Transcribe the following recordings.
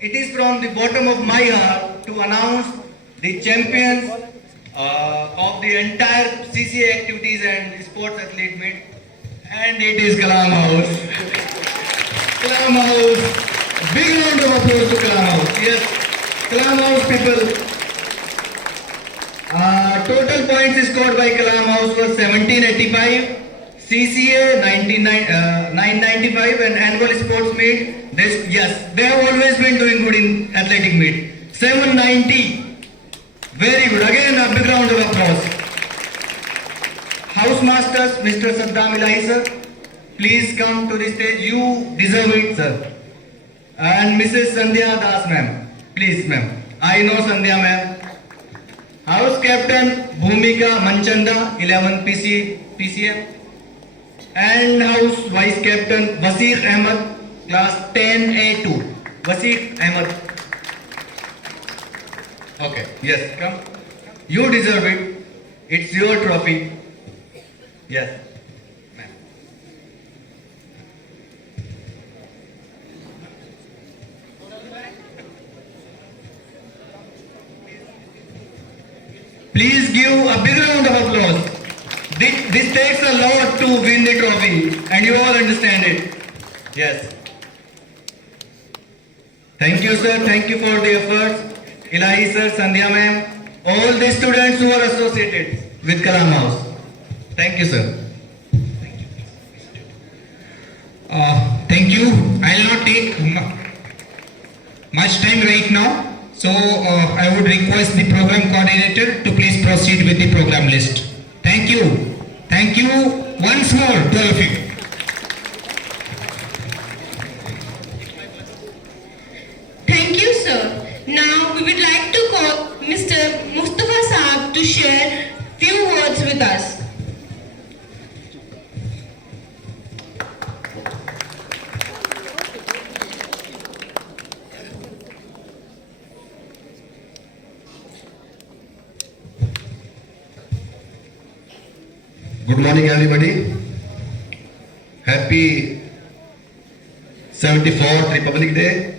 it is from the bottom of my heart to announce the champions of the entire CCA activities and sports athlete meet, and it is Kalam House. Kalam House. Big round of applause to Kalam House. Yes, Kalam House people. Total points scored by Kalam House was 1785. CCA 995 and annual sports meet. Yes, they have always been doing good in athletic meet. 790. Very good. Again, a big round of applause. House Masters, Mr. Saddam Ilahi sir, please come to the stage. You deserve it, sir. And Mrs. Sandhya Das ma'am, please ma'am. I know Sandhya ma'am. House Captain Bhumika Manchanda, 11 PCM. And House Vice Captain Wasiq Ahmed, class 10A2. Wasiq Ahmed. Okay, yes, come. You deserve it. It's your trophy. Yes. Ma'am. Please give a big round of applause. This takes a lot to win the trophy, and you all understand it. Yes. Thank you, sir. Thank you for the efforts. Ilahi sir, Sandhya ma'am, all the students who are associated with Kalam House. Thank you, sir. Thank you. I will not take much time right now. So I would request the program coordinator to please proceed with the program list. Thank you. Thank you once more to all of you. Thank you, sir. Now we would like to call Mr. Mustafa Saab to share few words with us. Good morning, everybody. Happy 74th Republic Day.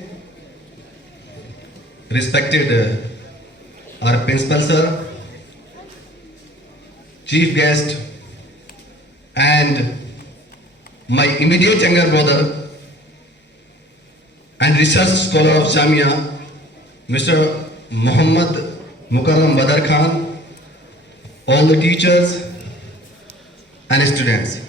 Respected our principal sir, chief guest, and my immediate younger brother and research scholar of Jamia, Mr. Muhammad Mukarram Badar Khan, all the teachers and students.